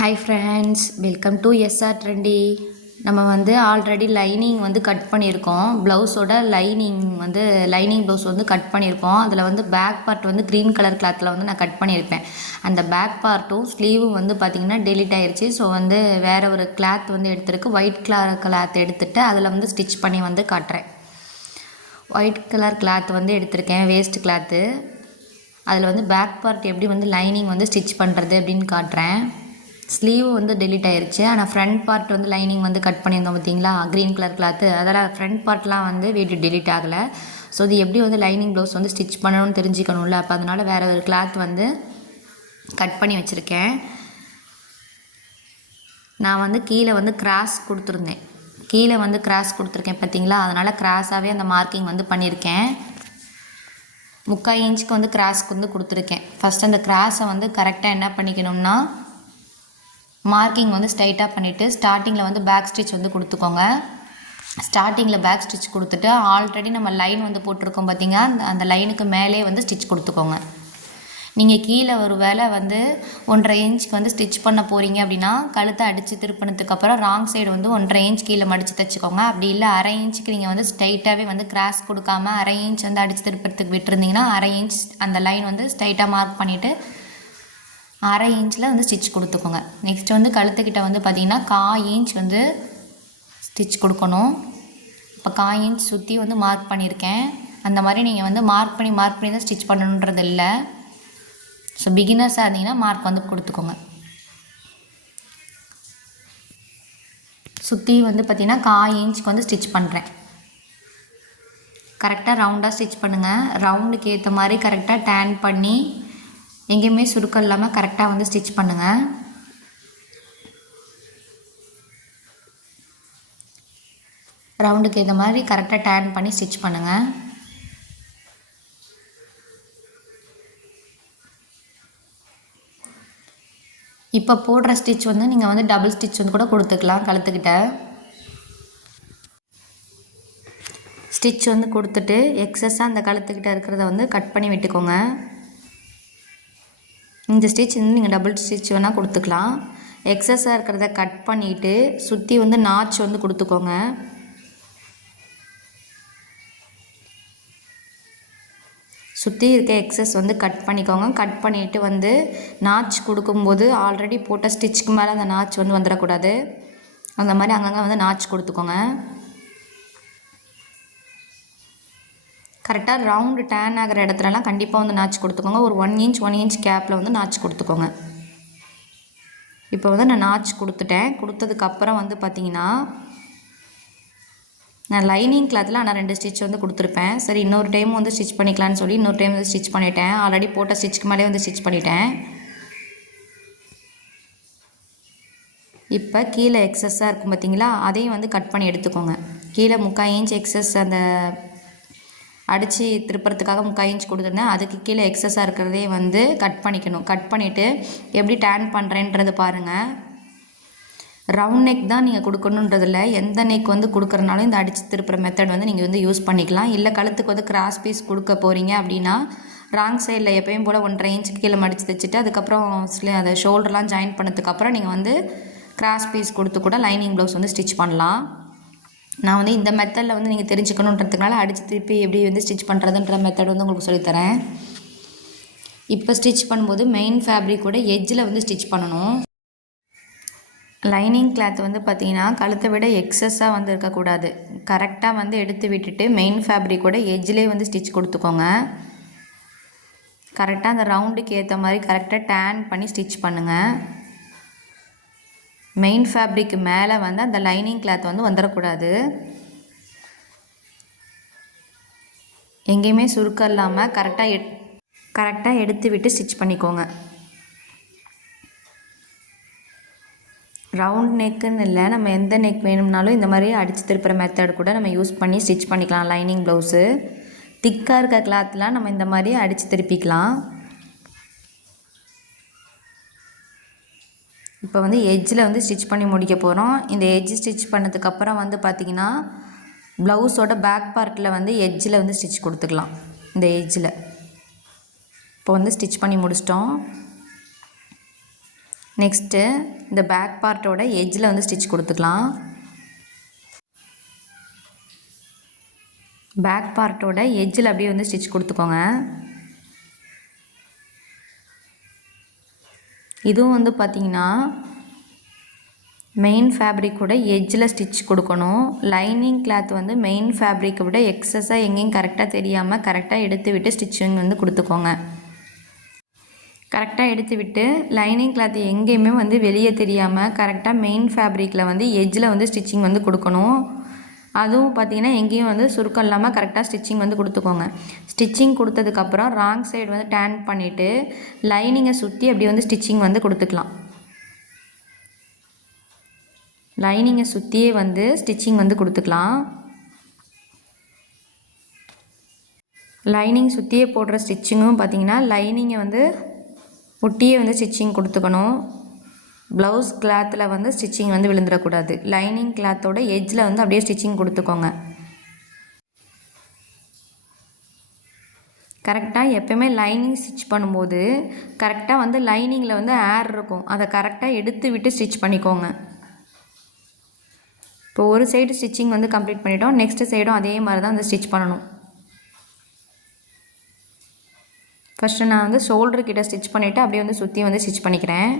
Hi friends, welcome to SR trendy. நம்ம வந்து already lining வந்து கட் பண்ணியிருக்கோம். ப்ளவுஸோட லைனிங் ப்ளவுஸ் வந்து கட் பண்ணியிருக்கோம். அதில் வந்து பேக் பார்ட் வந்து க்ரீன் கலர் கிளாத்தில் வந்து நான் கட் பண்ணியிருப்பேன். அந்த பேக் பார்ட்டும் ஸ்லீவும் வந்து பார்த்திங்கன்னா டெலிட் ஆயிடுச்சு. ஸோ வந்து வேறு ஒரு கிளாத் வந்து எடுத்துருக்கு. ஒயிட் கலர் கிளாத் எடுத்துகிட்டு அதில் வந்து ஸ்டிச் பண்ணி வந்து காட்டுறேன். ஒயிட் கலர் கிளாத் வந்து எடுத்திருக்கேன், வேஸ்ட் கிளாத்து. அதில் வந்து பேக் பார்ட் எப்படி வந்து லைனிங் வந்து ஸ்டிச் பண்ணுறது அப்படின்னு காட்டுறேன். ஸ்லீவ் வந்து டெலிட் ஆயிடுச்சு. ஆனால் ஃப்ரண்ட் பார்ட் வந்து லைனிங் வந்து கட் பண்ணியிருந்தோம் பார்த்தீங்களா, க்ரீன் கலர் கிளாத்து. அதெல்லாம் ஃப்ரண்ட் பார்ட்லாம் வந்து வீடியோ டெலிட் ஆகலை. ஸோ இது எப்படி வந்து லைனிங் ப்ளவுஸ் வந்து ஸ்டிச் பண்ணணும்னு தெரிஞ்சுக்கணும்ல. அப்போ அதனால் வேறு ஒரு கிளாத் வந்து கட் பண்ணி வச்சுருக்கேன். நான் வந்து கீழே வந்து கிராஸ் கொடுத்துருந்தேன். கீழே வந்து கிராஸ் கொடுத்துருக்கேன் பார்த்தீங்களா, அதனால் கிராஸாகவே அந்த மார்க்கிங் வந்து பண்ணியிருக்கேன். 3/4 இன்ச்சுக்கு வந்து கிராஸ்க்கு வந்து கொடுத்துருக்கேன். ஃபஸ்ட் அந்த கிராஸை வந்து கரெக்டாக என்ன பண்ணிக்கணும்னா, மார்க்கிங் வந்து ஸ்ட்ரைட்டாக பண்ணிவிட்டு ஸ்டார்டிங்கில் வந்து பேக் ஸ்டிச் வந்து கொடுத்துக்கோங்க. ஸ்டார்டிங்கில் பேக் ஸ்டிச் கொடுத்துட்டு ஆல்ரெடி நம்ம லைன் வந்து போட்டிருக்கோம் பார்த்தீங்க, அந்த லைனுக்கு மேலே வந்து ஸ்டிச் கொடுத்துக்கோங்க. நீங்கள் கீழே ஒரு வேளை வந்து 1.5 இன்ச்சுக்கு வந்து ஸ்டிச் பண்ண போகிறீங்க அப்படின்னா, கழுத்தை அடித்து திருப்பினதுக்கப்புறம் ராங் சைடு வந்து 1.5 இன்ச் கீழே மடித்து தைச்சிக்கோங்க. அப்படி இல்லை 1/2 இன்ச்சுக்கு நீங்கள் வந்து ஸ்ட்ரைட்டாகவே வந்து கிராஸ் கொடுக்காம 1/2 இன்ச் வந்து அடித்து திருப்பறதுக்கு விட்டுருந்தீங்கன்னா 1/2 இன்ச் அந்த லைன் வந்து ஸ்ட்ரைட்டாக மார்க் பண்ணிவிட்டு 1/2 இன்ச்சில் வந்து ஸ்டிச் கொடுத்துக்கோங்க. நெக்ஸ்ட் வந்து கழுத்துக்கிட்ட வந்து பார்த்திங்கன்னா 1/4 இன்ச் வந்து ஸ்டிச் கொடுக்கணும். இப்போ 1/4 இன்ச் சுற்றி வந்து மார்க் பண்ணியிருக்கேன். அந்த மாதிரி நீங்கள் வந்து மார்க் பண்ணி தான் ஸ்டிச் பண்ணணுன்றது இல்லை. ஸோ பிகினர்ஸாக இருந்தீங்கன்னா மார்க் வந்து கொடுத்துக்கோங்க. சுற்றி வந்து பார்த்திங்கன்னா 1/4 இன்ச்சுக்கு வந்து ஸ்டிச் பண்ணுறேன். கரெக்டாக ரவுண்டாக ஸ்டிச் பண்ணுங்கள். ரவுண்டுக்கு ஏற்ற மாதிரி கரெக்டாக டேன் பண்ணி எங்கேயுமே சுருக்கம் இல்லாமல் கரெக்டாக வந்து ஸ்டிச் பண்ணுங்கள். ரவுண்டுக்கு ஏற்ற மாதிரி கரெக்டாக டேன் பண்ணி ஸ்டிச் பண்ணுங்கள். இப்போ போடுற ஸ்டிச் வந்து நீங்கள் வந்து டபுள் ஸ்டிச் வந்து கூட கொடுத்துக்கலாம். கழுத்துக்கிட்ட ஸ்டிச் வந்து கொடுத்துட்டு எக்ஸஸாக அந்த கழுத்துக்கிட்ட இருக்கிறத வந்து கட் பண்ணி விட்டுக்கோங்க. இந்த ஸ்டிச் வந்து நீங்கள் டபுள் ஸ்டிச் வேணால் கொடுத்துக்கலாம். எக்ஸஸாக இருக்கிறத கட் பண்ணிவிட்டு சுற்றி வந்து நாச் வந்து கொடுத்துக்கோங்க. சுற்றி இருக்க எக்ஸஸ் வந்து கட் பண்ணிக்கோங்க. கட் பண்ணிவிட்டு வந்து நாச் கொடுக்கும்போது ஆல்ரெடி போட்ட ஸ்டிச்சுக்கு மேலே அந்த நாச் வந்து வந்துடக்கூடாது. அந்த மாதிரி அங்கங்கே வந்து நாச் கொடுத்துக்கோங்க. கரெக்டாக ரவுண்டு டேன் ஆகிற இடத்துலலாம் கண்டிப்பாக வந்து நாச் கொடுத்துக்கோங்க. ஒரு 1 இன்ச் கேப்பில் வந்து நாச் கொடுத்துக்கோங்க. இப்போ வந்து நான் நாச் கொடுத்ததுக்கப்புறம் வந்து பார்த்திங்கன்னா, நான் லைனிங் கிளாத்தில் ஆனால் 2 ஸ்டிச் வந்து கொடுத்துருப்பேன். சரி இன்னொரு டைம் வந்து ஸ்டிச் பண்ணிக்கலான்னு சொல்லி இன்னொரு டைம் வந்து ஸ்டிச் பண்ணிட்டேன். ஆல்ரெடி போட்ட ஸ்டிச்சுக்கு மேலே வந்து ஸ்டிச் பண்ணிட்டேன். இப்போ கீழே எக்ஸஸாக இருக்கும் பார்த்தீங்களா, அதையும் வந்து கட் பண்ணி எடுத்துக்கோங்க. கீழே 3/4 இன்ச் எக்ஸஸ் அந்த அடித்து திருப்புறத்துக்காக 3/4 இன்ச் கொடுத்துருந்தேன். அதுக்கு கீழே எக்ஸஸாக இருக்கிறதே வந்து கட் பண்ணிக்கணும். கட் பண்ணிவிட்டு எப்படி டேன் பண்ணுறேன்றது பாருங்கள். ரவுண்ட் நெக் தான் நீங்கள் கொடுக்கணுன்றதில்ல. எந்த நெக் வந்து கொடுக்குறனாலும் இந்த அடித்து திருப்புற மெத்தட் வந்து நீங்கள் வந்து யூஸ் பண்ணிக்கலாம். இல்லை கழுத்துக்கு வந்து கிராஸ் பீஸ் கொடுக்க போகிறீங்க அப்படின்னா ராங் சைடில் எப்பயும் போல் 1.5 இன்ச்சுக்கு கீழே மடித்து தைச்சிட்டு அதுக்கப்புறம் அதை ஷோல்டர்லாம் ஜாயின் பண்ணதுக்கப்புறம் நீங்கள் வந்து கிராஸ் பீஸ் கொடுத்து கூட லைனிங் ப்ளவுஸ் வந்து ஸ்டிச் பண்ணலாம். நான் வந்து இந்த மெத்தடில் வந்து நீங்கள் தெரிஞ்சுக்கணுன்றதுனால அடித்து திருப்பி எப்படி வந்து ஸ்டிச் பண்ணுறதுன்ற மெத்தட் வந்து உங்களுக்கு சொல்லித்தரேன். இப்போ ஸ்டிச் பண்ணும்போது மெயின் ஃபேப்ரிக் கூட எட்ஜில் வந்து ஸ்டிச் பண்ணணும். லைனிங் கிளாத் வந்து பார்த்திங்கன்னா கழுத்தை விட எக்ஸஸாக வந்து இருக்கக்கூடாது. கரெக்டாக வந்து எடுத்து விட்டுட்டு மெயின் ஃபேப்ரிக் கூட எட்ஜிலே வந்து ஸ்டிச் கொடுத்துக்கோங்க. கரெக்டாக அந்த ரவுண்டுக்கு ஏற்ற மாதிரி கரெக்டாக டேன் பண்ணி ஸ்டிச் பண்ணுங்கள். மெயின் ஃபேப்ரிக்கு மேலே வந்து அந்த லைனிங் கிளாத் வந்து வந்துடக்கூடாது. எங்கேயுமே சுருக்கம் இல்லாமல் கரெக்டாக எடுத்து விட்டு ஸ்டிச் பண்ணிக்கோங்க. ரவுண்ட் நெக்குன்னு இல்லை, நம்ம எந்த நெக் வேணும்னாலும் இந்த மாதிரி அடித்து திருப்புற மெத்தட் கூட நம்ம யூஸ் பண்ணி ஸ்டிச் பண்ணிக்கலாம். லைனிங் ப்ளவுஸு திக்காக இருக்க கிளாத்லாம் நம்ம இந்த மாதிரி அடித்து திருப்பிக்கலாம். இப்போ வந்து எட்ஜில் வந்து ஸ்டிச் பண்ணி முடிக்க போகிறோம். இந்த எட்ஜ் ஸ்டிச் பண்ணதுக்கப்புறம் வந்து பார்த்திங்கன்னா ப்ளவுஸோட பேக் பார்ட்டில் வந்து எட்ஜில் வந்து ஸ்டிச் கொடுத்துக்கலாம். இந்த எட்ஜில் இப்போ வந்து ஸ்டிச் பண்ணி முடிச்சிட்டோம். நெக்ஸ்ட்டு இந்த பேக் பார்ட்டோட எட்ஜில் வந்து ஸ்டிச் கொடுத்துக்கலாம். பேக் பார்ட்டோட எட்ஜில் அப்படியே வந்து ஸ்டிச் கொடுத்துக்கோங்க. இதுவும் வந்து பார்த்திங்கன்னா மெயின் ஃபேப்ரிக்கோட எட்ஜில் ஸ்டிச் கொடுக்கணும். லைனிங் கிளாத் வந்து மெயின் ஃபேப்ரிக்கை விட எக்ஸஸாக எங்கேயும் கரெக்டாக தெரியாமல் கரெக்டாக எடுத்து விட்டு ஸ்டிச்சிங் வந்து கொடுத்துக்கோங்க. கரெக்டாக எடுத்து விட்டு லைனிங் கிளாத் எங்கேயுமே வந்து வெளியே தெரியாமல் கரெக்டாக மெயின் ஃபேப்ரிக்கில் வந்து எட்ஜில் வந்து ஸ்டிச்சிங் வந்து கொடுக்கணும். அதுவும் பார்த்திங்கன்னா எங்கேயும் வந்து சுருக்கம் இல்லாமல் கரெக்டாக ஸ்டிச்சிங் வந்து கொடுத்துக்கோங்க. ஸ்டிச்சிங் கொடுத்ததுக்கப்புறம் ராங் சைடு வந்து டேர்ன் பண்ணிவிட்டு லைனிங்கை சுற்றி அப்படி வந்து ஸ்டிச்சிங் வந்து கொடுத்துக்கலாம். லைனிங்கை சுற்றியே வந்து ஸ்டிச்சிங் வந்து கொடுத்துக்கலாம். லைனிங் சுற்றியே போடுற ஸ்டிச்சிங்கும் பார்த்திங்கன்னா லைனிங்கை வந்து ஒட்டியே வந்து ஸ்டிச்சிங் கொடுத்துக்கணும். ப்ளவுஸ் கிளாத்தில் வந்து ஸ்டிச்சிங் வந்து விழுந்துடக்கூடாது. லைனிங் கிளாத்தோட எட்ஜில் வந்து அப்படியே ஸ்டிச்சிங் கொடுத்துக்கோங்க. கரெக்டாக எப்போயுமே லைனிங் ஸ்டிச் பண்ணும்போது கரெக்டாக வந்து லைனிங்கில் வந்து ஏர் இருக்கும், அதை கரெக்டாக எடுத்து விட்டு ஸ்டிச் பண்ணிக்கோங்க. இப்போ ஒரு சைடு ஸ்டிச்சிங் வந்து கம்ப்ளீட் பண்ணிட்டோம். நெக்ஸ்ட் சைடும் அதே மாதிரி தான் வந்து ஸ்டிச் பண்ணணும். ஃபஸ்ட்டு நான் வந்து ஷோல்டர் கிட்ட ஸ்டிச் பண்ணிவிட்டு அப்படியே வந்து சுற்றி வந்து ஸ்டிச் பண்ணிக்கிறேன்.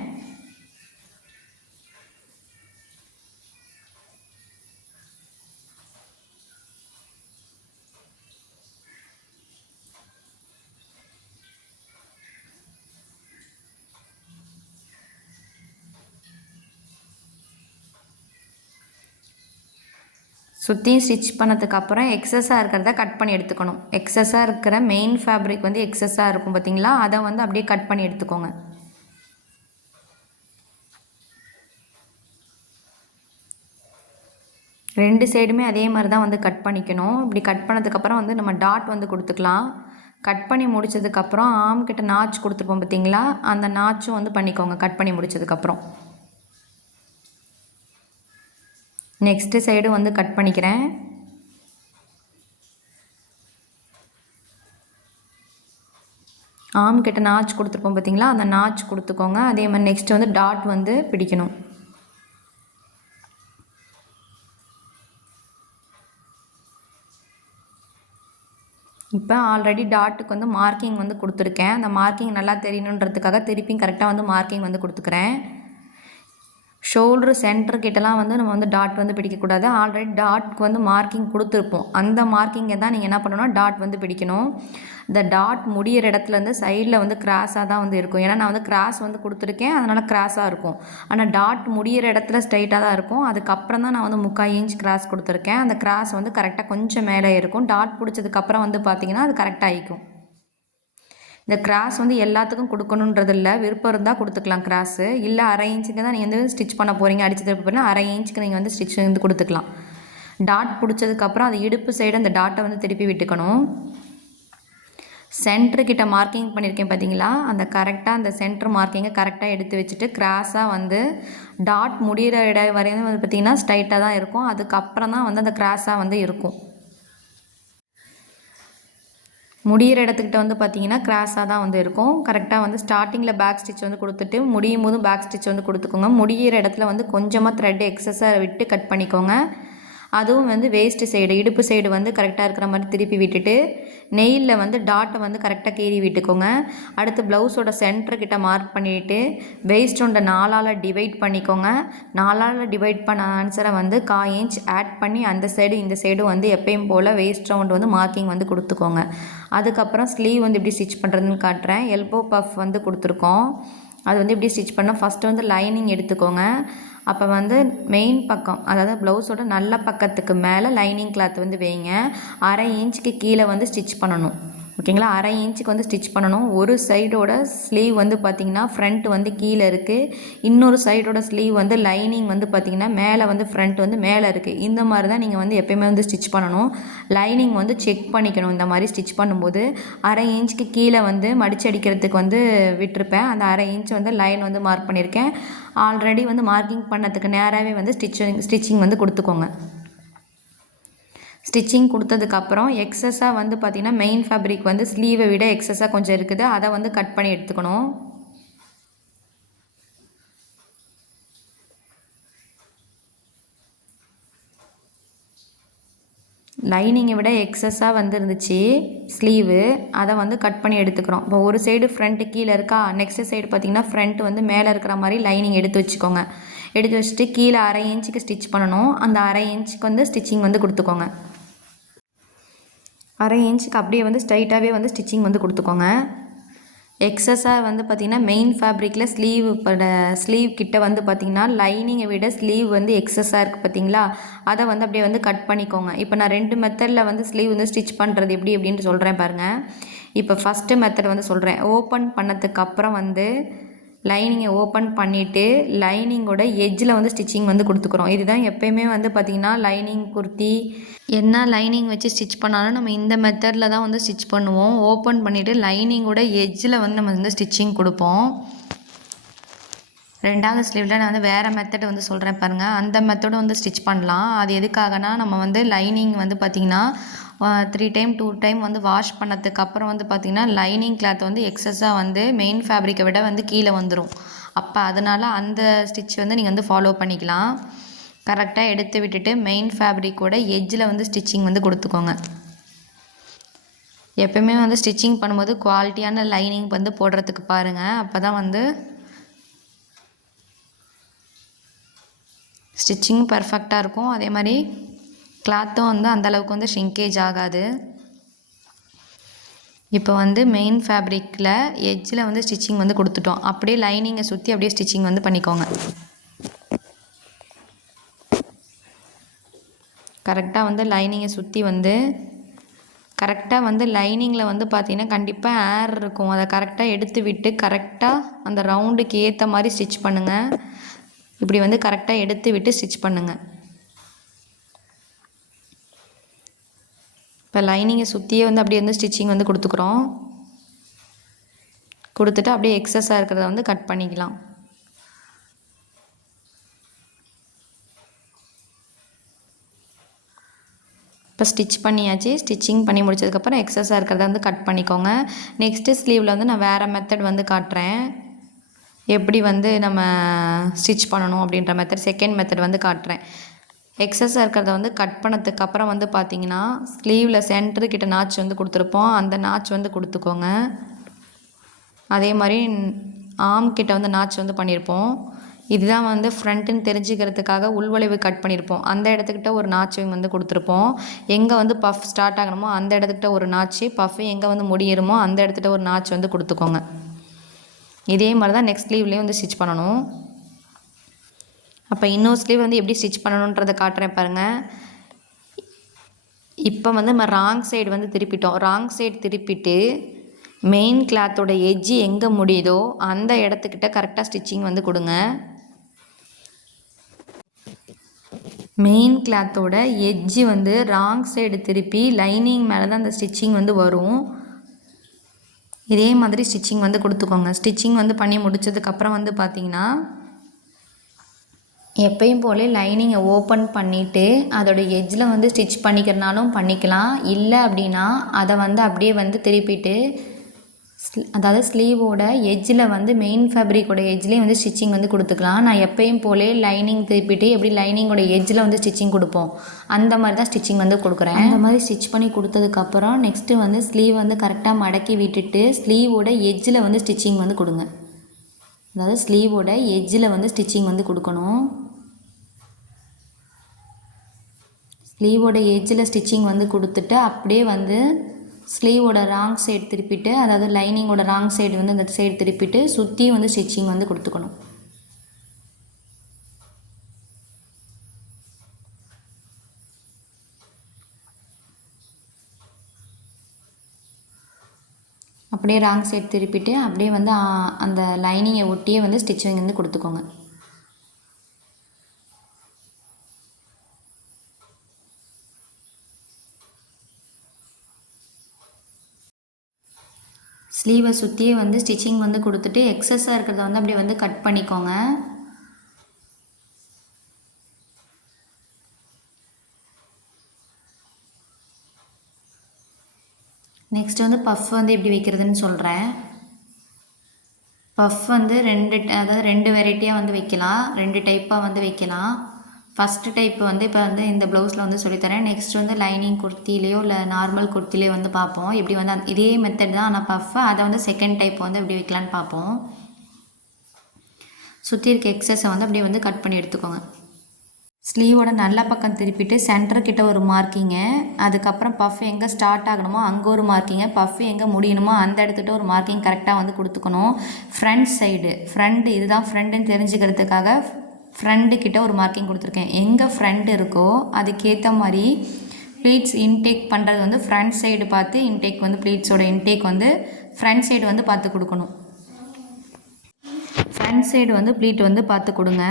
சுற்றியும் ஸ்டிச் பண்ணதுக்கப்புறம் எக்ஸஸாக இருக்கிறத கட் பண்ணி எடுத்துக்கணும். எக்ஸஸாக இருக்கிற மெயின் ஃபேப்ரிக் வந்து எக்ஸஸாக இருக்கும் பார்த்திங்களா, அதை வந்து அப்படியே கட் பண்ணி எடுத்துக்கோங்க. ரெண்டு சைடுமே அதே மாதிரி தான் வந்து கட் பண்ணிக்கணும். இப்படி கட் பண்ணதுக்கப்புறம் வந்து நம்ம டாட் வந்து கொடுத்துக்கலாம். கட் பண்ணி முடித்ததுக்கப்புறம் ஆம் கிட்ட நாச் கொடுத்துருப்போம் பார்த்திங்களா, அந்த நாச்சும் வந்து பண்ணிக்கோங்க கட் பண்ணி முடித்ததுக்கப்புறம். நெக்ஸ்ட்டு சைடு வந்து கட் பண்ணிக்கிறேன். ஆம் கிட்ட நாச் கொடுத்துருப்போம் பார்த்திங்களா, அந்த நாச் கொடுத்துக்கோங்க. அதே மாதிரி நெக்ஸ்ட்டு வந்து டாட் வந்து பிடிக்கணும். இப்போ ஆல்ரெடி டாட்டுக்கு வந்து மார்க்கிங் வந்து கொடுத்துருக்கேன். அந்த மார்க்கிங் நல்லா தெரியணுன்றதுக்காக திருப்பியும் கரெக்டாக வந்து மார்க்கிங் வந்து கொடுத்துக்கிறேன். ஷோல்ட்ரு சென்டர்கிட்டலாம் வந்து நம்ம வந்து டாட் வந்து பிடிக்கக்கூடாது. ஆல்ரெடி டாட்க்கு வந்து மார்க்கிங் கொடுத்துருப்போம். அந்த மார்க்கிங்கை தான் நீங்கள் என்ன பண்ணணும்னா டாட் வந்து பிடிக்கணும். இந்த டாட் முடியிற இடத்துலேருந்து சைடில் வந்து கிராஸாக தான் வந்து இருக்கும். ஏன்னா நான் வந்து கிராஸ் வந்து கொடுத்துருக்கேன், அதனால் கிராஸாக இருக்கும். ஆனால் டாட் முடியிற இடத்துல ஸ்ட்ரைட்டாக தான் இருக்கும். அதுக்கப்புறம் தான் நான் வந்து 3/4 இன்ச் கிராஸ் கொடுத்துருக்கேன். அந்த கிராஸ் வந்து கரெக்டாக கொஞ்சம் மேலே இருக்கும். டாட் பிடிச்சதுக்கப்புறம் வந்து பார்த்திங்கன்னா அது கரெக்டாக ஆகிக்கும். இந்த கிராஸ் வந்து எல்லாத்துக்கும் கொடுக்கணுன்றது இல்லை, விருப்பம் இருந்தால் கொடுத்துக்கலாம் கிராஸு. இல்லை 1/2 இன்ச்சுக்கு தான் நீங்கள் வந்து ஸ்டிச் பண்ண போகிறீங்க, அடித்து திருப்பி போகிறீங்கன்னா 1/2 இன்ச்சுக்கு நீங்கள் வந்து ஸ்டிச் வந்து கொடுத்துக்கலாம். டாட் பிடிச்சதுக்கப்புறம் அது இடுப்பு சைடு அந்த டாட்டை வந்து திருப்பி விட்டுக்கணும். சென்டர்கிட்ட மார்க்கிங் பண்ணியிருக்கேன் பார்த்தீங்களா, அந்த கரெக்டாக அந்த சென்டர் மார்க்கிங்கை கரெக்டாக எடுத்து வச்சுட்டு கிராஸாக வந்து டாட் முடிகிற இடம் வரையும் வந்து பார்த்திங்கன்னா ஸ்ட்ரைட்டாக தான் இருக்கும். அதுக்கப்புறம் தான் வந்து அந்த கிராஸாக வந்து இருக்கும். முடிகிற இடத்துக்கிட்ட வந்து பார்த்திங்கன்னா கிராஸாக தான் வந்து இருக்கும். கரெக்டாக வந்து ஸ்டார்டிங்கில் பேக் ஸ்டிச் வந்து கொடுத்துட்டு முடியும் போதும் பேக் ஸ்டிச் வந்து கொடுத்துக்கோங்க. முடிகிற இடத்துல வந்து கொஞ்சமாக த்ரெட் எக்ஸஸாக விட்டு கட் பண்ணிக்கோங்க. அதுவும் வந்து வேஸ்ட்டு சைடு இடுப்பு சைடு வந்து கரெக்டாக இருக்கிற மாதிரி திருப்பி விட்டுட்டு நெயிலில் வந்து டாட்டை வந்து கரெக்டாக கீறி விட்டுக்கோங்க. அடுத்து ப்ளவுஸோட சென்டர்கிட்ட மார்க் பண்ணிவிட்டு வேஸ்ட் ஒன்றை 4ஆல் டிவைட் பண்ணிக்கோங்க. 4ஆல் டிவைட் பண்ண ஆன்சரை வந்து 1/4 இன்ச் ஆட் பண்ணி அந்த சைடு இந்த சைடும் வந்து எப்பயும் போல் வேஸ்ட் ரவுண்ட் வந்து மார்க்கிங் வந்து கொடுத்துக்கோங்க. அதுக்கப்புறம் ஸ்லீவ் வந்து எப்படி ஸ்டிச் பண்ணுறதுன்னு காட்டுறேன். எல்போ பஃப் வந்து கொடுத்துருக்கோம், அது வந்து எப்படி ஸ்டிச் பண்ணால் ஃபஸ்ட்டு வந்து லைனிங் எடுத்துக்கோங்க. அப்போ வந்து மெயின் பக்கம், அதாவது ப்ளவுஸோட நல்ல பக்கத்துக்கு மேலே லைனிங் கிளாத் வந்து வைங்க. 1/2 இன்ச்சுக்கு கீழே வந்து ஸ்டிச் பண்ணணும். ஓகேங்களா, 1/2 இன்ச்சுக்கு வந்து ஸ்டிச் பண்ணணும். ஒரு சைடோட ஸ்லீவ் வந்து பார்த்திங்கன்னா ஃப்ரண்ட் வந்து கீழே இருக்குது, இன்னொரு சைடோட ஸ்லீவ் வந்து லைனிங் வந்து பார்த்திங்கன்னா மேலே வந்து ஃப்ரண்ட் வந்து மேலே இருக்குது. இந்த மாதிரி தான் நீங்கள் வந்து எப்போயுமே வந்து ஸ்டிச் பண்ணணும். லைனிங் வந்து செக் பண்ணிக்கணும். இந்த மாதிரி ஸ்டிச் பண்ணும்போது 1/2 இன்ச்சுக்கு கீழே வந்து மடிச்சு அடிக்கிறதுக்கு வந்து விட்டுருப்பேன். அந்த 1/2 இன்ச் வந்து லைன் வந்து மார்க் பண்ணியிருக்கேன். ஆல்ரெடி வந்து மார்க்கிங் பண்ணதுக்கு நேராகவே வந்து ஸ்டிச்சிங் வந்து கொடுத்துக்கோங்க. ஸ்டிச்சிங் கொடுத்ததுக்கப்புறம் எக்ஸஸாக வந்து பார்த்திங்கன்னா மெயின் ஃபேப்ரிக் வந்து ஸ்லீவை விட எக்ஸஸாக கொஞ்சம் இருக்குது, அதை வந்து கட் பண்ணி எடுத்துக்கணும். லைனிங்கை விட எக்ஸஸாக வந்து இருந்துச்சு ஸ்லீவு, அதை வந்து கட் பண்ணி எடுத்துக்கிறோம். இப்போ ஒரு சைடு ஃப்ரண்ட்டு கீழே இருக்கா, நெக்ஸ்ட் சைடு பார்த்திங்கன்னா ஃப்ரண்ட் வந்து மேலே இருக்கிற மாதிரி லைனிங் எடுத்து வச்சுக்கோங்க. எடுத்து வச்சுட்டு கீழே 1/2 இன்ச்சுக்கு ஸ்டிச் பண்ணணும். அந்த 1/2 இன்ச்சுக்கு வந்து ஸ்டிச்சிங் வந்து கொடுத்துக்கோங்க. 1/2 இன்ச்சுக்கு அப்படியே வந்து ஸ்ட்ரைட்டாகவே வந்து ஸ்டிச்சிங் வந்து கொடுத்துக்கோங்க. எக்ஸஸாக வந்து பார்த்திங்கன்னா மெயின் ஃபேப்ரிக்கில் ஸ்லீவ் கிட்ட வந்து பார்த்திங்கன்னா லைனிங்கை விட ஸ்லீவ் வந்து எக்ஸஸாக இருக்குது பார்த்திங்களா, அதை வந்து அப்படியே வந்து கட் பண்ணிக்கோங்க. இப்போ நான் 2 மெத்தடில் வந்து ஸ்லீவ் வந்து ஸ்டிச் பண்ணுறது எப்படி அப்படின்ட்டு சொல்கிறேன் பாருங்கள். இப்போ ஃபஸ்ட்டு மெத்தட் வந்து சொல்கிறேன். ஓப்பன் பண்ணதுக்கப்புறம் வந்து லைனிங்கை ஓப்பன் பண்ணிவிட்டு லைனிங்கோட எட்ஜில் வந்து ஸ்டிச்சிங் வந்து கொடுத்துக்குறோம். இதுதான் எப்போயுமே வந்து பார்த்திங்கன்னா லைனிங் குர்த்தி என்ன லைனிங் வச்சு ஸ்டிச் பண்ணாலும் நம்ம இந்த மெத்தடில் தான் வந்து ஸ்டிச் பண்ணுவோம். ஓப்பன் பண்ணிவிட்டு லைனிங்கோட எட்ஜில் வந்து நம்ம வந்து ஸ்டிச்சிங் கொடுப்போம். 2வது ஸ்லீவில் நான் வந்து வேறு மெத்தட் வந்து சொல்கிறேன் பாருங்கள். அந்த மெத்தடும் வந்து ஸ்டிச் பண்ணலாம். அது எதுக்காகனா நம்ம வந்து லைனிங் வந்து பார்த்திங்கன்னா 3 டைம் 2 டைம் வந்து வாஷ் பண்ணதுக்கப்புறம் வந்து பார்த்திங்கன்னா லைனிங் கிளாத் வந்து எக்ஸஸாக வந்து மெயின் ஃபேப்ரிக்கை விட வந்து கீழே வந்துடும். அப்போ அதனால் அந்த ஸ்டிச் வந்து நீங்கள் வந்து ஃபாலோ பண்ணிக்கலாம். கரெக்டாக எடுத்து விட்டுட்டு மெயின் ஃபேப்ரிக்கோட எட்ஜில் வந்து ஸ்டிச்சிங் வந்து கொடுத்துக்கோங்க. எப்போயுமே வந்து ஸ்டிச்சிங் பண்ணும்போது குவாலிட்டியான லைனிங் வந்து போடுறதுக்கு பாருங்கள். அப்போ தான் வந்து ஸ்டிச்சிங் பர்ஃபெக்டாக இருக்கும். அதே மாதிரி கிளாத்தும் வந்து அந்தளவுக்கு வந்து ஷ்ரிங்கேஜ் ஆகாது. இப்போ வந்து மெயின் ஃபேப்ரிக்கில் எட்ஜில் வந்து ஸ்டிச்சிங் வந்து கொடுத்துட்டோம். அப்படியே லைனிங்கை சுற்றி அப்படியே ஸ்டிச்சிங் வந்து பண்ணிக்கோங்க. கரெக்டாக வந்து லைனிங்கை சுற்றி வந்து கரெக்டாக வந்து லைனிங்கில் வந்து பார்த்திங்கன்னா கண்டிப்பாக ஏர் இருக்கும். அதை கரெக்டாக எடுத்து விட்டு கரெக்டாக அந்த ரவுண்டுக்கு ஏற்ற மாதிரி ஸ்டிச் பண்ணுங்கள். இப்படி வந்து கரெக்டாக எடுத்து விட்டு ஸ்டிச் பண்ணுங்கள். இப்போ லைனிங்கை சுற்றியே வந்து அப்படியே வந்து ஸ்டிச்சிங் வந்து கொடுத்துக்குறோம். கொடுத்துட்டு அப்படியே எக்ஸஸாக இருக்கிறத வந்து கட் பண்ணிக்கலாம். இப்போ ஸ்டிச் பண்ணியாச்சு. ஸ்டிச்சிங் பண்ணி முடிச்சதுக்கப்புறம் எக்ஸஸாக இருக்கிறத வந்து கட் பண்ணிக்கோங்க. நெக்ஸ்ட்டு ஸ்லீவில் வந்து நான் வேறு மெத்தட் வந்து காட்டுறேன். எப்படி வந்து நம்ம ஸ்டிச் பண்ணணும் அப்படின்ற மெத்தட் செகண்ட் மெத்தட் வந்து காட்டுறேன். எக்ஸஸாக இருக்கிறத வந்து கட் பண்ணதுக்கப்புறம் வந்து பார்த்திங்கன்னா ஸ்லீவில் சென்டருக்கிட்ட நாச் வந்து கொடுத்துருப்போம். அந்த நாச் வந்து கொடுத்துக்கோங்க. அதே மாதிரி ஆர்ம் கிட்ட வந்து நாச் வந்து பண்ணியிருப்போம். இதுதான் வந்து ஃப்ரண்ட்டுன்னு தெரிஞ்சுக்கிறதுக்காக உள்வளைவு கட் பண்ணியிருப்போம். அந்த இடத்துக்கிட்ட ஒரு நாச்சு வந்து கொடுத்துருப்போம். எங்கே வந்து பஃப் ஸ்டார்ட் ஆகணுமோ அந்த இடத்துக்கிட்ட ஒரு நாச்சு, பஃப் எங்கே வந்து முடியிருமோ அந்த இடத்துக்கிட்ட ஒரு நாச்சு வந்து கொடுத்துக்கோங்க. இதே மாதிரி தான் நெக்ஸ்ட் ஸ்லீவ்லேயும் வந்து ஸ்டிச் பண்ணணும். அப்போ இன்னொரு ஸ்லீவ் வந்து எப்படி ஸ்டிச் பண்ணணுன்றதை காட்டுறேன் பாருங்கள். இப்போ வந்து நம்ம ராங் சைடு வந்து திருப்பிட்டோம். ராங் சைடு திருப்பிட்டு மெயின் கிளாத்தோட எட்ஜி எங்கே முடியுதோ அந்த இடத்துக்கிட்ட கரெக்டாக ஸ்டிச்சிங் வந்து கொடுங்க. மெயின் கிளாத்தோட எட்ஜி வந்து ராங் சைடு திருப்பி லைனிங் மேலே தான் அந்த ஸ்டிச்சிங் வந்து வரும். இதே மாதிரி ஸ்டிச்சிங் வந்து கொடுத்துக்கோங்க. ஸ்டிச்சிங் வந்து பண்ணி முடித்ததுக்கப்புறம் வந்து பார்த்திங்கன்னா எப்பயும் போல் லைனிங்கை ஓப்பன் பண்ணிவிட்டு அதோடய எட்ஜில் வந்து ஸ்டிச் பண்ணிக்கிறனாலும் பண்ணிக்கலாம். இல்லை அப்படின்னா அதை வந்து அப்படியே வந்து திருப்பிட்டு அதாவது ஸ்லீவோட எட்ஜில் வந்து மெயின் ஃபேப்ரிக்கோட எட்ஜ்லேயே வந்து ஸ்டிச்சிங் வந்து கொடுத்துக்கலாம். நான் எப்பயும் போல் லைனிங் திருப்பிட்டு எப்படி லைனிங்கோட எட்ஜில் வந்து ஸ்டிச்சிங் கொடுப்போம் அந்த மாதிரி தான் ஸ்டிச்சிங் வந்து கொடுக்குறேன். அந்த மாதிரி ஸ்டிச் பண்ணி கொடுத்ததுக்கப்புறம் நெக்ஸ்ட்டு வந்து ஸ்லீவ் வந்து கரெக்டாக மடக்கி விட்டுட்டு ஸ்லீவோட எட்ஜில் வந்து ஸ்டிச்சிங் வந்து கொடுங்க. அதாவது ஸ்லீவோட எட்ஜில் வந்து ஸ்டிச்சிங் வந்து கொடுக்கணும். ஸ்லீவோட எட்ஜில் ஸ்டிச்சிங் வந்து கொடுத்துட்டு அப்படியே வந்து ஸ்லீவோட ராங் சைடு திருப்பிட்டு அதாவது லைனிங்கோட ராங் சைடு வந்து இந்த சைடு திருப்பிட்டு சுற்றி வந்து ஸ்டிச்சிங் வந்து கொடுத்துக்கணும். அப்படியே ராங் சைடு திருப்பிட்டு அப்படியே வந்து அந்த லைனிங்கை ஒட்டியே வந்து ஸ்டிச்சிங் வந்து கொடுத்துக்கோங்க. ஸ்லீவை சுற்றியே வந்து ஸ்டிச்சிங் வந்து கொடுத்துட்டு எக்ஸஸாக இருக்கிறத வந்து அப்படியே வந்து கட் பண்ணிக்கோங்க. நெக்ஸ்ட் வந்து பஃப் வந்து எப்படி வைக்கிறதுன்னு சொல்கிறேன். பஃப் வந்து அதாவது ரெண்டு வெரைட்டியாக வந்து வைக்கலாம், 2 டைப்பாக வந்து வைக்கலாம். ஃபஸ்ட்டு டைப் வந்து இப்போ வந்து இந்த ப்ளவுஸில் வந்து சொல்லித்தரேன். நெக்ஸ்ட் வந்து லைனிங் குர்த்திலேயோ இல்லை நார்மல் குர்த்திலேயோ வந்து பார்ப்போம். இப்படி வந்து இதே மெத்தட் தான். ஆனால் பஃப் அதை வந்து செகண்ட் டைப் வந்து எப்படி வைக்கலான்னு பார்ப்போம். சுற்றி இருக்க எக்ஸஸை வந்து அப்படியே வந்து கட் பண்ணி எடுத்துக்கோங்க. ஸ்லீவோட நல்ல பக்கம் திருப்பிட்டு சென்டர்கிட்ட ஒரு மார்க்கிங்கு, அதுக்கப்புறம் பஃப் எங்கே ஸ்டார்ட் ஆகணுமோ அங்கே ஒரு மார்க்கிங்கு, பஃப் எங்கே முடியணுமோ அந்த இடத்துக்கிட்ட ஒரு மார்க்கிங் கரெக்டாக வந்து கொடுத்துக்கணும். ஃப்ரண்ட் சைடு இதுதான் ஃப்ரண்ட்டுன்னு தெரிஞ்சுக்கிறதுக்காக ஃப்ரண்ட்டு கிட்ட ஒரு மார்க்கிங் கொடுத்துருக்கேன். எங்கே ஃப்ரண்ட் இருக்கோ அதுக்கேற்ற மாதிரி ப்ளீட்ஸ் இன்டேக் பண்ணுறது வந்து ஃப்ரண்ட் சைடு பார்த்து இன்டேக் வந்து ப்ளீட்ஸோட இன்டேக் வந்து ஃப்ரண்ட் சைடு வந்து பார்த்து கொடுக்கணும். ஃப்ரண்ட் சைடு வந்து ப்ளீட் வந்து பார்த்து கொடுங்க.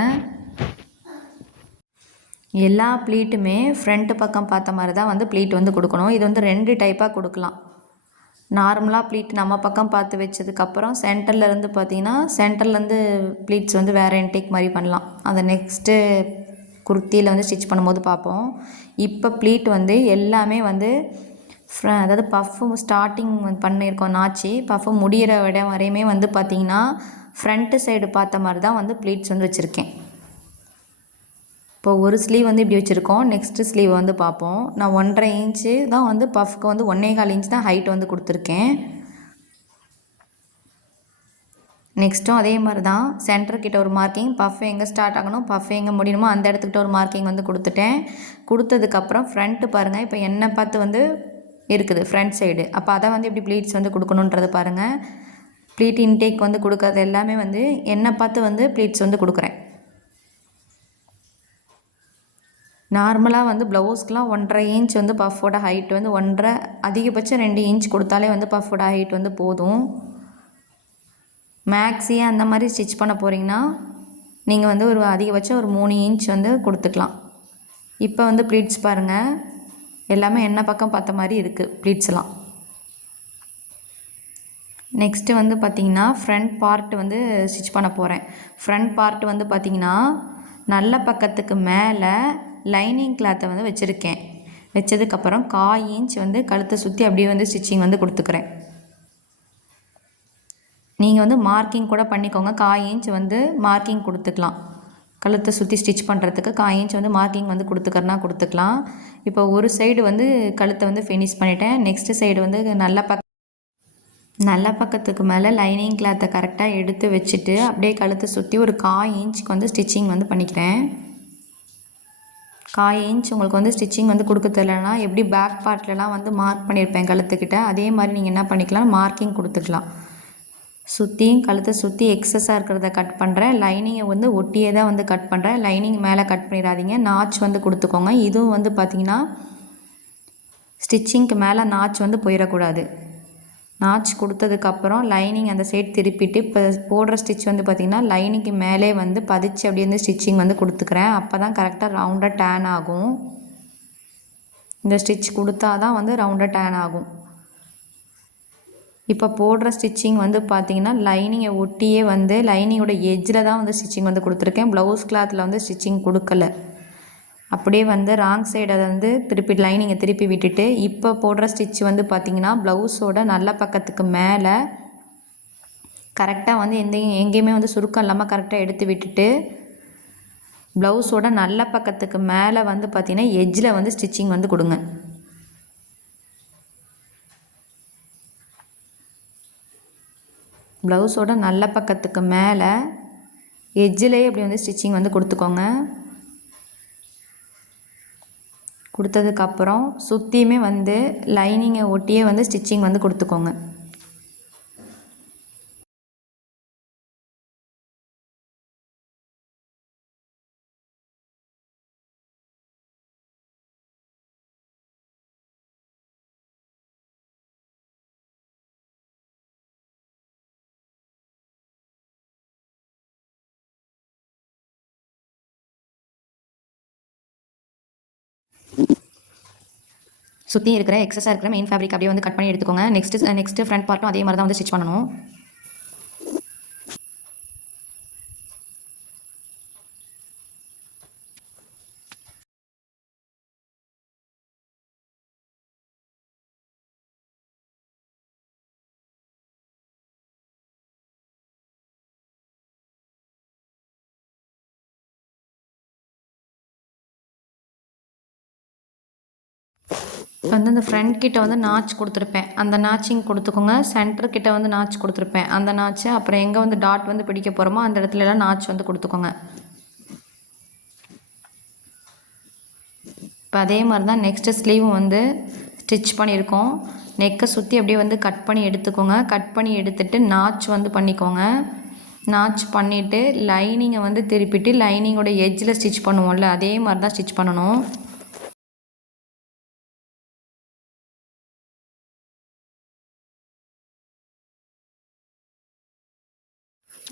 எல்லா ப்ளீட்டுமே ஃப்ரண்ட்டு பக்கம் பார்த்த மாதிரி தான் வந்து ப்ளீட் வந்து கொடுக்கணும். இது வந்து 2 டைப்பாக கொடுக்கலாம். நார்மலாக ப்ளீட் நம்ம பக்கம் பார்த்து வச்சதுக்கப்புறம் சென்டர்லேருந்து பார்த்தீங்கன்னா சென்டர்லேருந்து ப்ளீட்ஸ் வந்து வேறு இன்டேக் மாதிரி பண்ணலாம். அதை நெக்ஸ்ட்டு குர்த்தியில் வந்து ஸ்டிச் பண்ணும்போது பார்ப்போம். இப்போ ப்ளீட் வந்து எல்லாமே வந்து அதாவது பஃப்பு ஸ்டார்டிங் பண்ணியிருக்கோம் நாச்சி பஃப்பு முடிகிற இடம் வரையுமே வந்து பார்த்திங்கன்னா ஃப்ரண்ட்டு சைடு பார்த்த மாதிரி தான் வந்து ப்ளீட்ஸ் வந்து வச்சுருக்கேன். இப்போ ஒரு ஸ்லீவ் வந்து இப்படி வச்சுருக்கோம். நெக்ஸ்ட்டு ஸ்லீவ் வந்து பார்ப்போம். நான் 1.5 இன்ச்சு தான் வந்து பஃப்க்கு வந்து 1.25 இன்ச் தான் ஹைட் வந்து கொடுத்துருக்கேன். நெக்ஸ்ட்டும் அதே மாதிரி தான் சென்டர்கிட்ட ஒரு மார்க்கிங், பஃப் எங்கே ஸ்டார்ட் ஆகணும் பஃப் எங்கே முடியணுமோ அந்த இடத்துக்கிட்ட ஒரு மார்க்கிங் வந்து கொடுத்துட்டேன். கொடுத்ததுக்கப்புறம் ஃப்ரண்ட்டு பாருங்கள். இப்போ என்னை பார்த்து வந்து இருக்குது ஃப்ரண்ட் சைடு. அப்போ அதை வந்து இப்படி ப்ளீட்ஸ் வந்து கொடுக்கணுன்றது பாருங்கள். ப்ளீட் இன்டேக் வந்து கொடுக்கறது எல்லாமே வந்து என்னை பார்த்து வந்து ப்ளீட்ஸ் வந்து கொடுக்குறேன். நார்மலாக வந்து ப்ளவுஸ்க்கெலாம் 1.5 இன்ச் வந்து பஃபோட ஹைட் வந்து 1.5 அதிகபட்சம் 2 இன்ச் கொடுத்தாலே வந்து பஃபோட ஹைட் வந்து போதும். மேக்ஸியே அந்த மாதிரி ஸ்டிச் பண்ண போகிறீங்கன்னா நீங்கள் வந்து ஒரு அதிகபட்சம் ஒரு 3 இன்ச் வந்து கொடுத்துக்கலாம். இப்போ வந்து ப்ளீட்ஸ் பாருங்கள். எல்லாமே என்ன பக்கம் பார்த்த மாதிரி இருக்குது ப்ளீட்ஸ்லாம். நெக்ஸ்ட்டு வந்து பார்த்திங்கன்னா ஃப்ரண்ட் பார்ட் வந்து ஸ்டிச் பண்ண போகிறேன். ஃப்ரண்ட் பார்ட் வந்து பார்த்திங்கன்னா நல்ல பக்கத்துக்கு மேலே லைனிங் கிளாத்தை வந்து வச்சுருக்கேன். வச்சதுக்கப்புறம் 1/4 இன்ச் வந்து கழுத்தை சுற்றி அப்படியே வந்து ஸ்டிச்சிங் வந்து கொடுத்துக்கிறேன். நீங்கள் வந்து மார்க்கிங் கூட பண்ணிக்கோங்க. 1/4 இன்ச் வந்து மார்க்கிங் கொடுத்துக்கலாம். கழுத்தை சுற்றி ஸ்டிச் பண்ணுறதுக்கு 1/4 இன்ச் வந்து மார்க்கிங் வந்து கொடுத்துக்கலாம். இப்போ ஒரு சைடு வந்து கழுத்தை வந்து ஃபினிஷ் பண்ணிவிட்டேன். நெக்ஸ்ட்டு சைடு வந்து நல்ல பக்கத்துக்கு மேலே லைனிங் கிளாத்தை கரெக்டாக எடுத்து வச்சுட்டு அப்படியே கழுத்தை சுற்றி ஒரு 1/4 இன்ச்சுக்கு வந்து ஸ்டிச்சிங் வந்து பண்ணிக்கிறேன். 1/4 இன்ச் உங்களுக்கு வந்து ஸ்டிச்சிங் வந்து கொடுக்க தெரியலனா எப்படி பேக் பார்ட்லலாம் வந்து மார்க் பண்ணியிருப்பேன் கழுத்துக்கிட்ட, அதே மாதிரி நீங்கள் என்ன பண்ணிக்கலாம் மார்க்கிங் கொடுத்துக்கலாம். சுற்றியும் கழுத்தை சுற்றி எக்ஸஸாக இருக்கிறத கட் பண்ணுறேன். லைனிங்கை வந்து ஒட்டியே தான் வந்து கட் பண்ணுறேன். லைனிங் மேலே கட் பண்ணிடாதீங்க. நாச் வந்து கொடுத்துக்கோங்க. இதுவும் வந்து பார்த்திங்கன்னா ஸ்டிச்சிங்க்கு மேலே நாச் வந்து போயிடக்கூடாது. நாச் கொடுத்ததுக்கப்புறம் லைனிங் அந்த சைடு திருப்பிட்டு இப்போ போடுற ஸ்டிச் வந்து பார்த்திங்கன்னா லைனிங்க்கு மேலே வந்து பதிச்சு அப்படியே வந்து ஸ்டிச்சிங் வந்து கொடுத்துக்கிறேன். அப்போ தான் கரெக்டாக ரவுண்டாக டேன் ஆகும். இந்த ஸ்டிச் கொடுத்தா தான் வந்து ரவுண்டாக டேன் ஆகும். இப்போ போடுற ஸ்டிச்சிங் வந்து பார்த்திங்கன்னா லைனிங்கை ஒட்டியே வந்து லைனிங்கோட எஜ்ஜில் தான் வந்து ஸ்டிச்சிங் வந்து கொடுத்துருக்கேன். ப்ளவுஸ் கிளாத்தில் வந்து ஸ்டிச்சிங் கொடுக்கல. அப்படியே வந்து ராங் சைடை வந்து திருப்பி லைனிங்கை திருப்பி விட்டுட்டு இப்போ போடுற ஸ்டிச் வந்து பார்த்திங்கன்னா ப்ளவுஸோட நல்ல பக்கத்துக்கு மேலே கரெக்டாக வந்து எங்கேயுமே வந்து சுருக்கம் இல்லாமல் கரெக்டாக எடுத்து விட்டுட்டு ப்ளவுஸோட நல்ல பக்கத்துக்கு மேலே வந்து பார்த்திங்கன்னா எஜ்ஜில் வந்து ஸ்டிச்சிங் வந்து கொடுங்க. ப்ளவுஸோட நல்ல பக்கத்துக்கு மேலே எஜ்ஜிலேயே இப்படி வந்து ஸ்டிச்சிங் வந்து கொடுத்துக்கோங்க. கொடுத்ததுக்கப்புறம் சுற்றியுமே வந்து லைனிங்கை ஒட்டியே வந்து ஸ்டிச்சிங் வந்து கொடுத்துக்கோங்க. சுற்றி இருக்கிற எக்ஸஸாக இருக்கிற மெயின் ஃபேப்ரிக் அப்படியே வந்து கட் பண்ணி எடுத்துக்கோங்க. நெக்ஸ்ட்டு ஃப்ரண்ட் பார்ட்டும் அதே மாதிரி தான் வந்து ஸ்டிச் பண்ணணும். வந்து இந்த ஃப்ரண்ட் கிட்ட வந்து நாச் கொடுத்துருப்பேன், அந்த நாச்சிங் கொடுத்துக்கோங்க. சென்டர் கிட்ட வந்து நாச் கொடுத்துருப்பேன், அந்த நாச்சு. அப்புறம் எங்கே வந்து டாட் வந்து பிடிக்க போகிறோமோ அந்த இடத்துலலாம் நாச் வந்து கொடுத்துக்கோங்க. இப்போ அதே மாதிரி தான் நெக்ஸ்ட்டு ஸ்லீவும் வந்து ஸ்டிச் பண்ணியிருக்கோம். நெக்கை சுற்றி அப்படியே வந்து கட் பண்ணி எடுத்துக்கோங்க. கட் பண்ணி எடுத்துகிட்டு நாச் வந்து பண்ணிக்கோங்க. நாச் பண்ணிவிட்டு லைனிங்கை வந்து திருப்பிட்டு லைனிங்கோட எட்ஜில் ஸ்டிச் பண்ணுவோம்ல, அதே மாதிரி தான் ஸ்டிச் பண்ணணும்.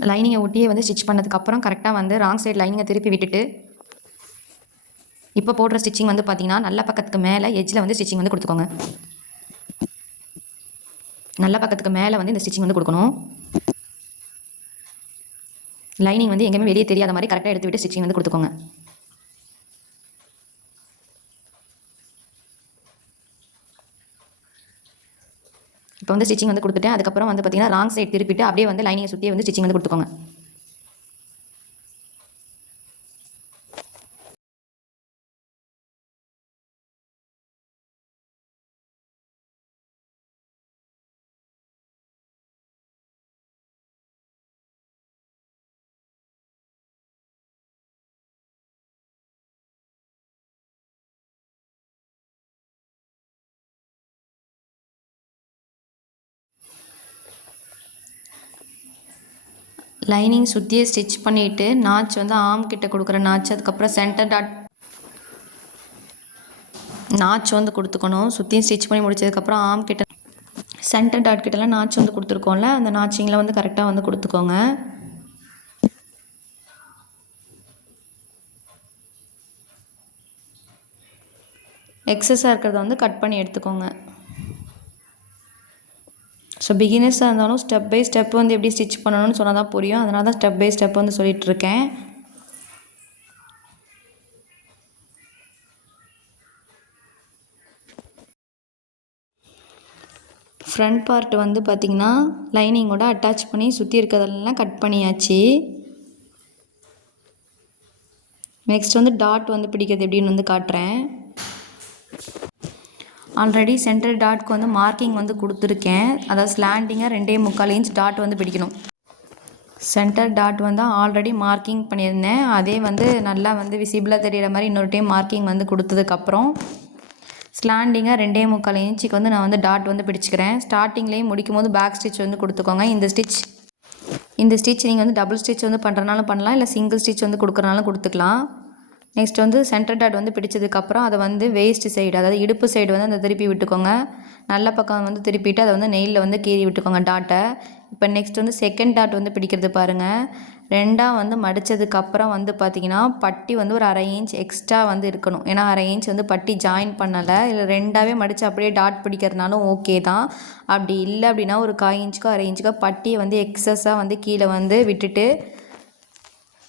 லைனிங்கை ஒட்டியே வந்து ஸ்டிச் பண்ணதுக்கப்புறம் கரெக்டாக வந்து ராங் சைடு லைனிங்கை திருப்பி விட்டுட்டு இப்போ போடுற ஸ்டிச்சிங் வந்து பார்த்திங்கன்னா நல்ல பக்கத்துக்கு மேலே எட்ஜில் வந்து ஸ்டிச்சிங் வந்து கொடுத்துக்கோங்க. நல்ல பக்கத்துக்கு மேலே வந்து இந்த ஸ்டிச்சிங் வந்து கொடுக்கணும். லைனிங் வந்து எங்கேயுமே வெளியே தெரியாத மாதிரி கரெக்டாக எடுத்து விட்டு ஸ்டிச்சிங் வந்து கொடுத்துக்கோங்க. இப்போ வந்து ஸ்டிச்சிங் வந்து கொடுத்துட்டேன். அதுக்கப்புறம் வந்து பார்த்திங்கன்னா ராங் சைடு திருப்பிட்டு அப்படியே வந்து லைனிங்கை சுற்றி வந்து ஸ்டிச்சிங் வந்து கொடுத்துக்கோங்க. லைனிங் சுற்றியே ஸ்டிச் பண்ணிவிட்டு நாச் வந்து ஆம் கிட்ட கொடுக்குற நாச், அதுக்கப்புறம் சென்டர் டாட் நாச் வந்து கொடுத்துக்கணும். சுற்றியும் ஸ்டிச் பண்ணி முடிச்சதுக்கப்புறம் ஆம் கிட்ட சென்டர் டாட் கிட்டலாம் நாச் வந்து கொடுத்துருக்கோம்ல, அந்த நாச்சிங்கில் வந்து கரெக்டாக வந்து கொடுத்துக்கோங்க. எக்ஸஸாக இருக்கிறத வந்து கட் பண்ணி எடுத்துக்கோங்க. ஸோ பிகினர்ஸாக இருந்தாலும் ஸ்டெப் பை ஸ்டெப் வந்து எப்படி ஸ்டிச் பண்ணணும்னு சொன்னால் தான் புரியும். அதனால தான் ஸ்டெப் பை ஸ்டெப் வந்து சொல்லிகிட்ருக்கேன். ஃப்ரண்ட் பார்ட் வந்து பார்த்திங்கன்னா லைனிங்கோட அட்டாச் பண்ணி சுற்றி இருக்கிறதெல்லாம் கட் பண்ணியாச்சு. நெக்ஸ்ட் வந்து டாட் வந்து பிடிக்கிறது எப்படின்னு வந்து காட்டுறேன். ஆல்ரெடி சென்டர் டாட்க்கு வந்து மார்க்கிங் வந்து கொடுத்துருக்கேன். அதாவது ஸ்லாண்டிங்காக 2.25 இன்ச் டாட் வந்து பிடிக்கணும். சென்டர் டாட் வந்து ஆல்ரெடி மார்க்கிங் பண்ணியிருந்தேன். அதே வந்து நல்லா வந்து விசிபிளாக தெரிகிற மாதிரி இன்னொரு டைம் மார்க்கிங் வந்து கொடுத்ததுக்கப்புறம் ஸ்லாண்டிங்காக 2.25 இன்ச்சுக்கு வந்து நான் வந்து டாட் வந்து பிடிச்சிக்கிறேன். ஸ்டார்டிங்லேயும் முடிக்கும் போது பேக் ஸ்டிச் வந்து கொடுத்துக்கோங்க. இந்த ஸ்டிச் நீங்கள் வந்து டபுள் ஸ்டிச் வந்து பண்ணுறனாலும் பண்ணலாம், இல்லை சிங்கிள் ஸ்டிச் வந்து கொடுக்குறனாலும் கொடுத்துக்கலாம். நெக்ஸ்ட் வந்து சென்டர் டாட் வந்து பிடிச்சதுக்கப்புறம் அதை வந்து வேஸ்ட் சைடு, அதாவது இடுப்பு சைடு வந்து அந்த திருப்பி விட்டுக்கோங்க. நல்ல பக்கம் வந்து திருப்பிட்டு அதை வந்து நெயிலில் வந்து கீறி விட்டுக்கோங்க டாட்டை. இப்போ நெக்ஸ்ட் வந்து செகண்ட் டாட் வந்து பிடிக்கிறது பாருங்கள். ரெண்டாக வந்து மடித்ததுக்கப்புறம் வந்து பார்த்திங்கன்னா பட்டி வந்து ஒரு 1/2 இன்ச் எக்ஸ்ட்ரா வந்து இருக்கணும். ஏன்னா 1/2 இன்ச் வந்து பட்டி ஜாயின் பண்ணலை. இல்லை ரெண்டாகவே மடித்து அப்படியே டாட் பிடிக்கிறதுனாலும் ஓகே தான். அப்படி இல்லை அப்படின்னா ஒரு 1/4 இன்ச்சுக்கோ 1/2 இன்ச்சுக்கோ பட்டியை வந்து எக்ஸஸாக வந்து கீழே வந்து விட்டுட்டு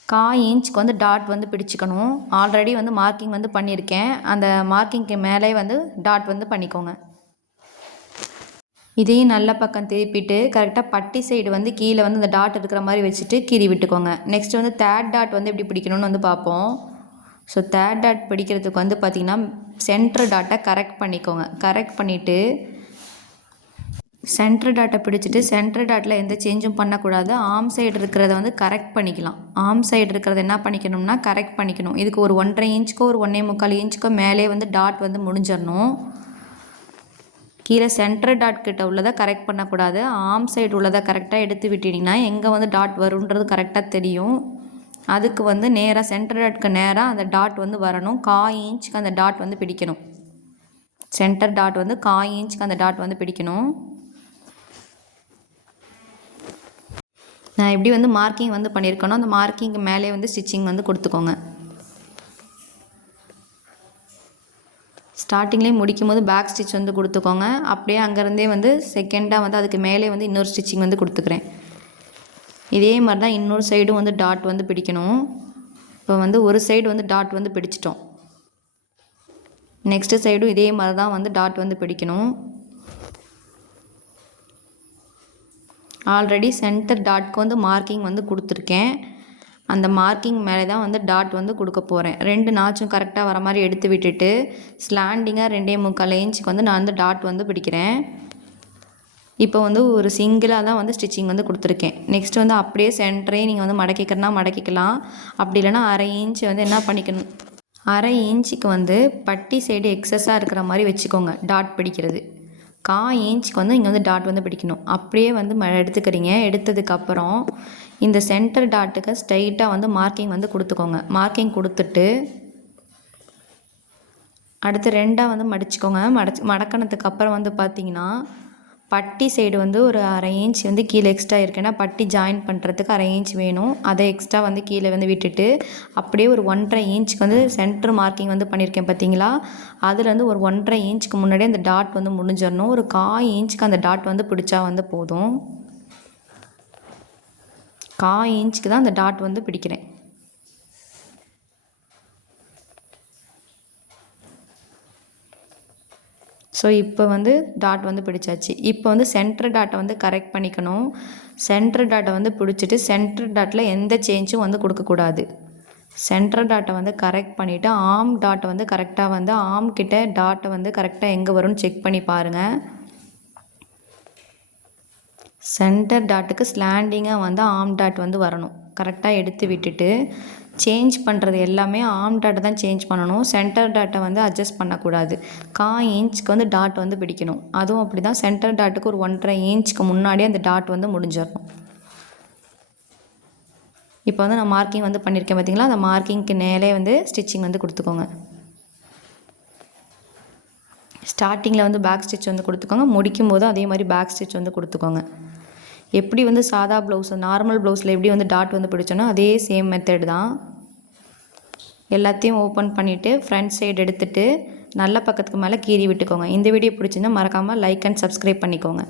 1/4 இன்ச்சுக்கு வந்து டாட் வந்து பிடிச்சிக்கணும். ஆல்ரெடி வந்து மார்க்கிங் வந்து பண்ணியிருக்கேன். அந்த மார்க்கிங்க்கு மேலே வந்து டாட் வந்து பண்ணிக்கோங்க. இதையும் நல்ல பக்கம் திருப்பிட்டு கரெக்டாக பட்டி சைடு வந்து கீழே வந்து இந்த டாட் இருக்கிற மாதிரி வச்சுட்டு கீறி விட்டுக்கோங்க. நெக்ஸ்ட் வந்து தேர்ட் டாட் வந்து எப்படி பிடிக்கணும்னு வந்து பார்ப்போம். ஸோ தேர்ட் டாட் பிடிக்கிறதுக்கு வந்து பார்த்திங்கன்னா சென்டர் டாட்டை கரெக்ட் பண்ணிக்கோங்க. கரெக்ட் பண்ணிவிட்டு சென்டர் டாட்டை பிடிச்சிட்டு சென்டர் டாட்டில் எந்த சேஞ்சும் பண்ணக்கூடாது. ஆம் சைடு இருக்கிறத வந்து கரெக்ட் பண்ணிக்கலாம். ஆம் சைடு இருக்கிறத என்ன பண்ணிக்கணும்னா கரெக்ட் பண்ணிக்கணும். இதுக்கு ஒரு 1.5 இன்ச்சுக்கோ ஒரு 1.25 இன்ச்சுக்கோ மேலே வந்து டாட் வந்து முடிஞ்சிடணும். கீழே சென்டர் டாட் கிட்ட உள்ளதை கரெக்ட் பண்ணக்கூடாது. ஆம் சைடு உள்ளதை கரெக்டாக எடுத்து விட்டிங்கன்னா எங்கே வந்து டாட் வருன்றது கரெக்டாக தெரியும். அதுக்கு வந்து நேராக சென்டர் டாட்க்கு நேராக அந்த டாட் வந்து வரணும். 1/4 இன்ச்சுக்கு அந்த டாட் வந்து பிடிக்கணும். சென்டர் டாட் வந்து 1/4 இன்ச்சுக்கு அந்த டாட் வந்து பிடிக்கணும். நான் எப்படி வந்து மார்க்கிங் வந்து பண்ணியிருக்கேனோ அந்த மார்க்கிங்க்கு மேலே வந்து ஸ்டிச்சிங் வந்து கொடுத்துக்கோங்க. ஸ்டார்டிங்லேயே முடிக்கும் போது பேக் ஸ்டிச் வந்து கொடுத்துக்கோங்க. அப்படியே அங்கேருந்தே வந்து செகண்டாக வந்து அதுக்கு மேலே வந்து இன்னொரு ஸ்டிச்சிங் வந்து கொடுத்துக்கிறேன். இதே மாதிரி தான் இன்னொரு சைடும் வந்து டாட் வந்து பிடிக்கணும். இப்போ வந்து ஒரு சைடு வந்து டாட் வந்து பிடிச்சிட்டோம். நெக்ஸ்ட்டு சைடும் இதே மாதிரி தான் வந்து டாட் வந்து பிடிக்கணும். ஆல்ரெடி சென்டர் டாட்க்கு வந்து மார்க்கிங் வந்து கொடுத்துருக்கேன். அந்த மார்க்கிங் மேலே தான் வந்து டாட் வந்து கொடுக்க போகிறேன். 2 நாச்சும் கரெக்டாக வர மாதிரி எடுத்து விட்டுட்டு ஸ்லாண்டிங்காக 2.25 இன்ச்சுக்கு வந்து நான் வந்து டாட் வந்து பிடிக்கிறேன். இப்போ வந்து ஒரு சிங்கிளாக தான் வந்து ஸ்டிச்சிங் வந்து கொடுத்துருக்கேன். நெக்ஸ்ட் வந்து அப்படியே சென்டரையும் நீங்கள் வந்து மடக்கிக்கிறனா மடக்கிக்கலாம். அப்படி இல்லைனா 1/2 இன்ச்சு வந்து என்ன பண்ணிக்கணும், 1/2 இன்ச்சுக்கு வந்து பட்டி சைடு எக்ஸஸாக இருக்கிற மாதிரி வச்சுக்கோங்க டாட் பிடிக்கிறது. 1/4 இன்ச்சுக்கு வந்து இங்கே வந்து டாட் வந்து பிடிக்கணும். அப்படியே வந்து எடுத்துக்கிறீங்க. எடுத்ததுக்கப்புறம் இந்த சென்டர் டாட்டுக்கு ஸ்ட்ரைட்டாக வந்து மார்க்கிங் வந்து கொடுத்துக்கோங்க. மார்க்கிங் கொடுத்துட்டு அடுத்து 2ஆக வந்து மடிச்சுக்கோங்க. மடக்கினதுக்கு அப்புறம் வந்து பார்த்திங்கன்னா பட்டி சைடு வந்து ஒரு 1/2 இன்ச் வந்து கீழே எக்ஸ்ட்ரா இருக்குன்னா பட்டி ஜாயின் பண்ணுறதுக்கு 1/2 இன்ச் வேணும். அதை எக்ஸ்ட்ரா வந்து கீழே வந்து விட்டுட்டு அப்படியே ஒரு 1.5 இன்ச்சுக்கு வந்து சென்டர் மார்க்கிங் வந்து பண்ணியிருக்கேன் பார்த்தீங்களா, அதில் வந்து ஒரு 1.5 இன்ச்சுக்கு முன்னாடியே அந்த டாட் வந்து முடிஞ்சிடணும். ஒரு 1/4 இன்ச்சுக்கு அந்த டாட் வந்து பிடிச்சா வந்து போதும். 1/4 இன்ச்சுக்கு தான் அந்த டாட் வந்து பிடிக்கிறேன். ஸோ இப்போ வந்து டாட் வந்து பிடிச்சாச்சு. இப்போ வந்து சென்டர் டாட்டை வந்து கரெக்ட் பண்ணிக்கணும். சென்டர் டாட்டை வந்து பிடிச்சிட்டு சென்டர் டாட்டில் எந்த சேஞ்சும் வந்து கொடுக்கக்கூடாது. சென்டர் டாட்டை வந்து கரெக்ட் பண்ணிவிட்டு ஆர்ம் டாட்டை வந்து கரெக்டாக வந்து ஆர்ம் கிட்ட டாட்டை வந்து கரெக்டாக எங்கே வரும்னு செக் பண்ணி பாருங்கள். சென்டர் டாட்டுக்கு ஸ்லாண்டிங்காக வந்து ஆர்ம் டாட் வந்து வரணும். கரெக்டாக எடுத்து விட்டுட்டு சேஞ்ச் பண்ணுறது எல்லாமே ஆர்ம் டாட்டை தான் சேஞ்ச் பண்ணணும். சென்டர் டாட்டை வந்து அட்ஜஸ்ட் பண்ணக்கூடாது. 1/4 இன்ச்சுக்கு வந்து டாட் வந்து பிடிக்கணும். அதுவும் அப்படி தான் சென்டர் டாட்டுக்கு ஒரு 1.5 இன்ச்சுக்கு முன்னாடியே அந்த டாட் வந்து முடிஞ்சிடணும். இப்போ வந்து நான் மார்க்கிங் வந்து பண்ணியிருக்கேன் பார்த்தீங்களா, அந்த மார்க்கிங்க்கு மேலே வந்து ஸ்டிச்சிங் வந்து கொடுத்துக்கோங்க. ஸ்டார்டிங்கில் வந்து பேக் ஸ்டிச் வந்து கொடுத்துக்கோங்க. முடிக்கும் போதும் அதே மாதிரி பேக் ஸ்டிச் வந்து கொடுத்துக்கோங்க. எப்படி வந்து சாதா ப்ளவுஸ் நார்மல் ப்ளவுஸில் எப்படி வந்து டாட் வந்து பிடிச்சோன்னா அதே சேம் மெத்தட் தான். எல்லாத்தையும் ஓப்பன் பண்ணிவிட்டு ஃப்ரண்ட் சைடு எடுத்துகிட்டு நல்ல பக்கத்துக்கு மேலே கீறி விட்டுக்கோங்க. இந்த வீடியோ பிடிச்சிருந்தா மறக்காமல் லைக் அண்ட் சப்ஸ்கிரைப் பண்ணிக்கோங்க.